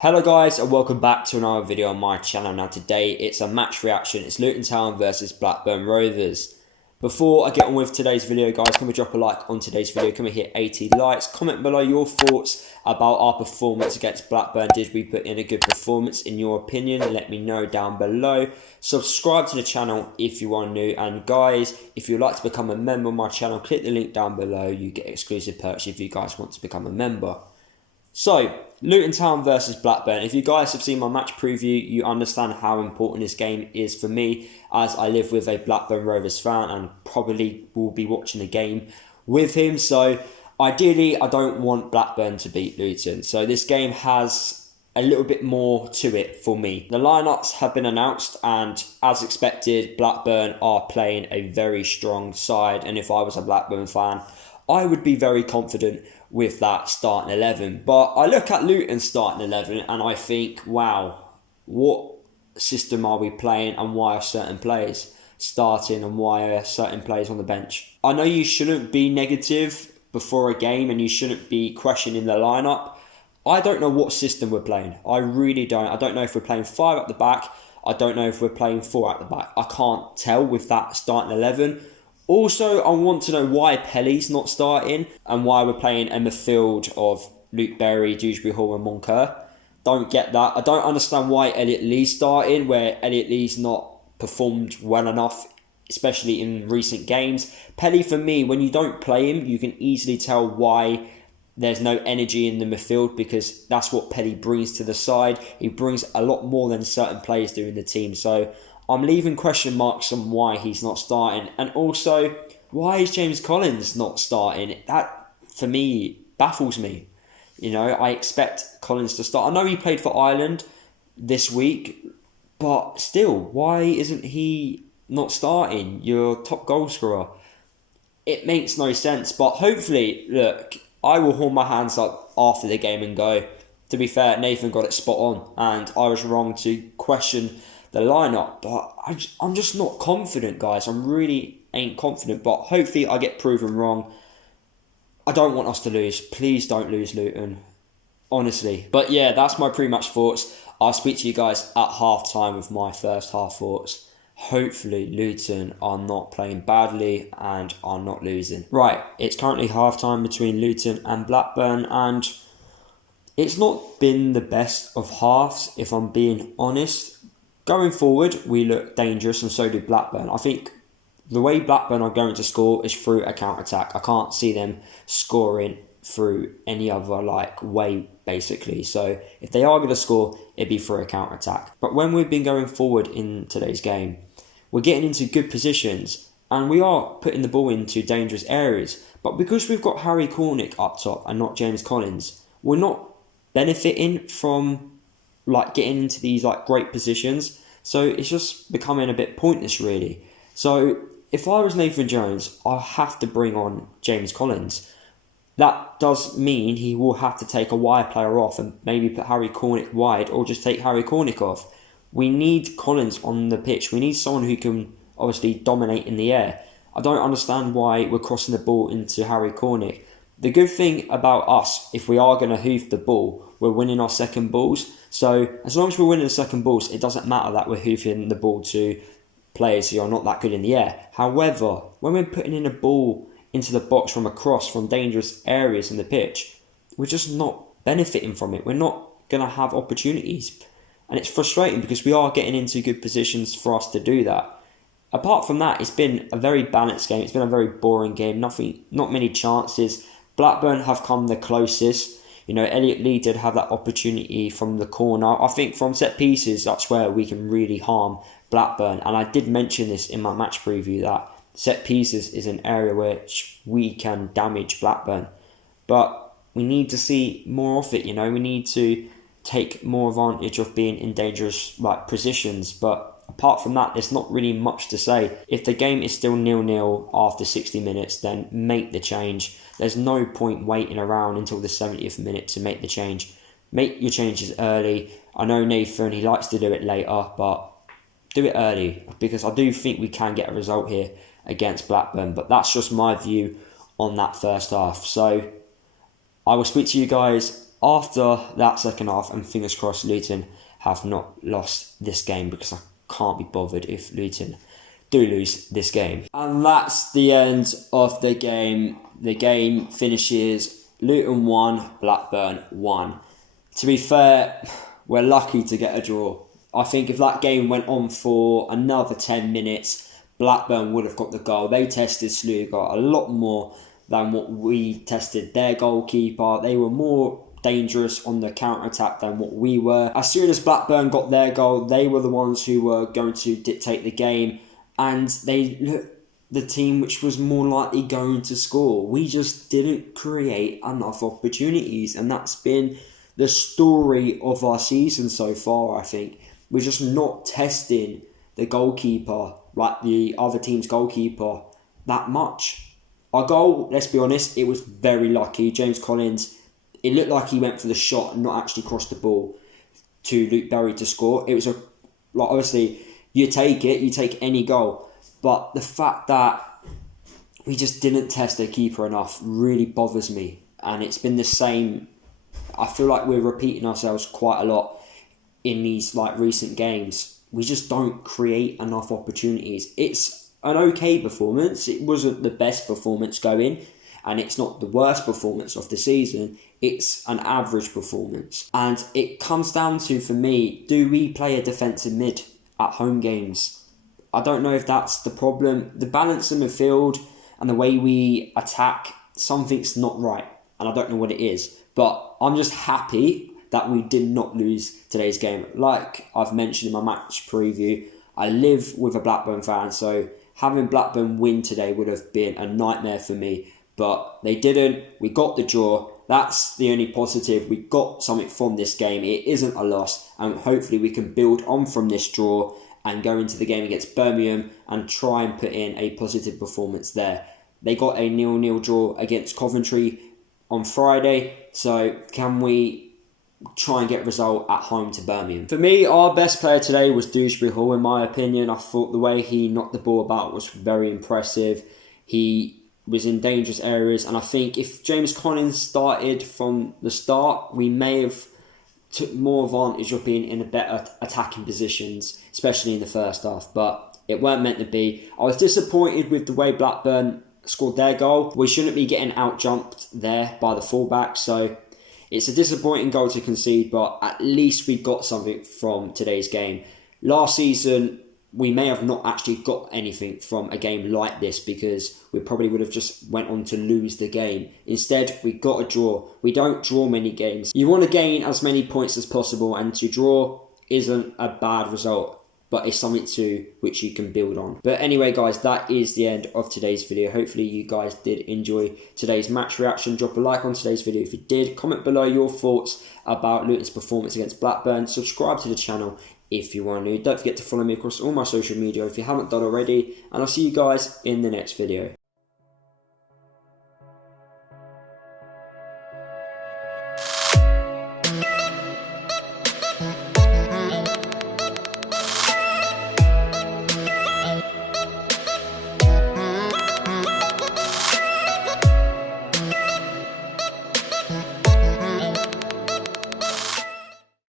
Hello guys and welcome back to another video on my channel. Now today it's a match reaction. It's Luton Town versus Blackburn Rovers. Before I get on with today's video guys, can we drop a like on today's video? Can we hit 80 likes? Comment below your thoughts about our performance against Blackburn. Did we put in a good performance in your opinion? Let me know down below. Subscribe to the channel if you are new, and guys, if you'd like to become a member of my channel, click the link down below. You get exclusive perks if you guys want to become a member. So, Luton Town versus Blackburn. If you guys have seen my match preview, you understand how important this game is for me, as I live with a Blackburn Rovers fan and probably will be watching the game with him. So, ideally, I don't want Blackburn to beat Luton. So, this game has a little bit more to it for me. The lineups have been announced, and as expected, Blackburn are playing a very strong side. And if I was a Blackburn fan, I would be very confident with that starting 11. But I look at Luton's starting 11 and I think, wow, what system are we playing, and why are certain players starting and why are certain players on the bench? I know you shouldn't be negative before a game and you shouldn't be questioning the lineup. I don't know what system we're playing. I really don't. I don't know if we're playing 5 at the back. I don't know if we're playing 4 at the back. I can't tell with that starting 11. Also, I want to know why Pelly's not starting and why we're playing a midfield of Luke Berry, Dewsbury Hall and Moncur. Don't get that. I don't understand why Elliot Lee's starting, where Elliot Lee's not performed well enough, especially in recent games. Pelly, for me, when you don't play him, you can easily tell why there's no energy in the midfield, because that's what Pelly brings to the side. He brings a lot more than certain players do in the team. So I'm leaving question marks on why he's not starting. And also, why is James Collins not starting? That, for me, baffles me. You know, I expect Collins to start. I know he played for Ireland this week, but still, why isn't he not starting? Your top goal scorer. It makes no sense. But hopefully, look, I will hold my hands up after the game and go, to be fair, Nathan got it spot on, and I was wrong to question the lineup, but I'm just not confident, guys. I really ain't confident, but hopefully I get proven wrong. I don't want us to lose. Please don't lose, Luton. Honestly. But yeah, that's my pre-match thoughts. I'll speak to you guys at half-time with my first half thoughts. Hopefully Luton are not playing badly and are not losing. Right, it's currently half-time between Luton and Blackburn, and it's not been the best of halves, if I'm being honest. Going forward, we look dangerous, and so do Blackburn. I think the way Blackburn are going to score is through a counter-attack. I can't see them scoring through any other way, basically. So if they are going to score, it'd be through a counter-attack. But when we've been going forward in today's game, we're getting into good positions, and we are putting the ball into dangerous areas. But because we've got Harry Cornick up top and not James Collins, we're not benefiting from getting into these great positions. So it's just becoming a bit pointless, really. So if I was Nathan Jones, I have to bring on James Collins. That does mean he will have to take a wide player off and maybe put Harry Cornick wide, or just take Harry Cornick off. We need Collins on the pitch. We need someone who can obviously dominate in the air. I don't understand why we're crossing the ball into Harry Cornick. The good thing about us, if we are going to hoof the ball, we're winning our second balls. So as long as we're winning the second balls, it doesn't matter that we're hoofing the ball to players who are not that good in the air. However, when we're putting in a ball into the box from a cross from dangerous areas in the pitch, we're just not benefiting from it. We're not going to have opportunities. And it's frustrating because we are getting into good positions for us to do that. Apart from that, it's been a very balanced game. It's been a very boring game. Not many chances. Blackburn have come the closest. You know, Elliot Lee did have that opportunity from the corner. I think from set pieces, that's where we can really harm Blackburn. And I did mention this in my match preview, that set pieces is an area which we can damage Blackburn. But we need to see more of it, you know. We need to take more advantage of being in dangerous positions. But apart from that, there's not really much to say. If the game is still 0-0 after 60 minutes, then make the change. There's no point waiting around until the 70th minute to make the change. Make your changes early. I know Nathan, he likes to do it later, but do it early, because I do think we can get a result here against Blackburn. But that's just my view on that first half. So I will speak to you guys after that second half, and fingers crossed Luton have not lost this game, because I can't be bothered if Luton do lose this game. And that's the end of the game. The game finishes Luton 1, Blackburn 1. To be fair, we're lucky to get a draw. I think if that game went on for another 10 minutes, Blackburn would have got the goal. They tested Sluga a lot more than what we tested their goalkeeper. They were more dangerous on the counter-attack than what we were. As soon as Blackburn got their goal, they were the ones who were going to dictate the game, and they looked the team which was more likely going to score. We just didn't create enough opportunities, and that's been the story of our season so far, I think. We're just not testing the goalkeeper, like the other team's goalkeeper, that much. Our goal, let's be honest, it was very lucky. James Collins, it looked like he went for the shot and not actually crossed the ball to Luke Berry to score. It was obviously, you take any goal. But the fact that we just didn't test the keeper enough really bothers me. And it's been the same. I feel like we're repeating ourselves quite a lot in these recent games. We just don't create enough opportunities. It's an okay performance. It wasn't the best performance going, and it's not the worst performance of the season. It's an average performance. And it comes down to, for me, do we play a defensive mid at home games? I don't know if that's the problem. The balance in the field and the way we attack, something's not right. And I don't know what it is. But I'm just happy that we did not lose today's game. Like I've mentioned in my match preview, I live with a Blackburn fan, so having Blackburn win today would have been a nightmare for me. But they didn't. We got the draw. That's the only positive. We got something from this game. It isn't a loss. And hopefully we can build on from this draw and go into the game against Birmingham and try and put in a positive performance there. They got a 0-0 draw against Coventry on Friday. So can we try and get a result at home to Birmingham? For me, our best player today was Dewsbury Hall, in my opinion. I thought the way he knocked the ball about was very impressive. He was in dangerous areas, and I think if James Collins started from the start, we may have took more advantage of being in a better attacking positions, especially in the first half, but it weren't meant to be. I was disappointed with the way Blackburn scored their goal. We shouldn't be getting out-jumped there by the fullback, so it's a disappointing goal to concede, but at least we got something from today's game. Last season, we may have not actually got anything from a game like this, because we probably would have just went on to lose the game. Instead, we got a draw. We don't draw many games. You want to gain as many points as possible, and to draw isn't a bad result, but it's something which you can build on. But anyway, guys, that is the end of today's video. Hopefully you guys did enjoy today's match reaction. Drop a like on today's video if you did. Comment below your thoughts about Luton's performance against Blackburn. Subscribe to the channel if you want to. Don't forget to follow me across all my social media if you haven't done already. And I'll see you guys in the next video.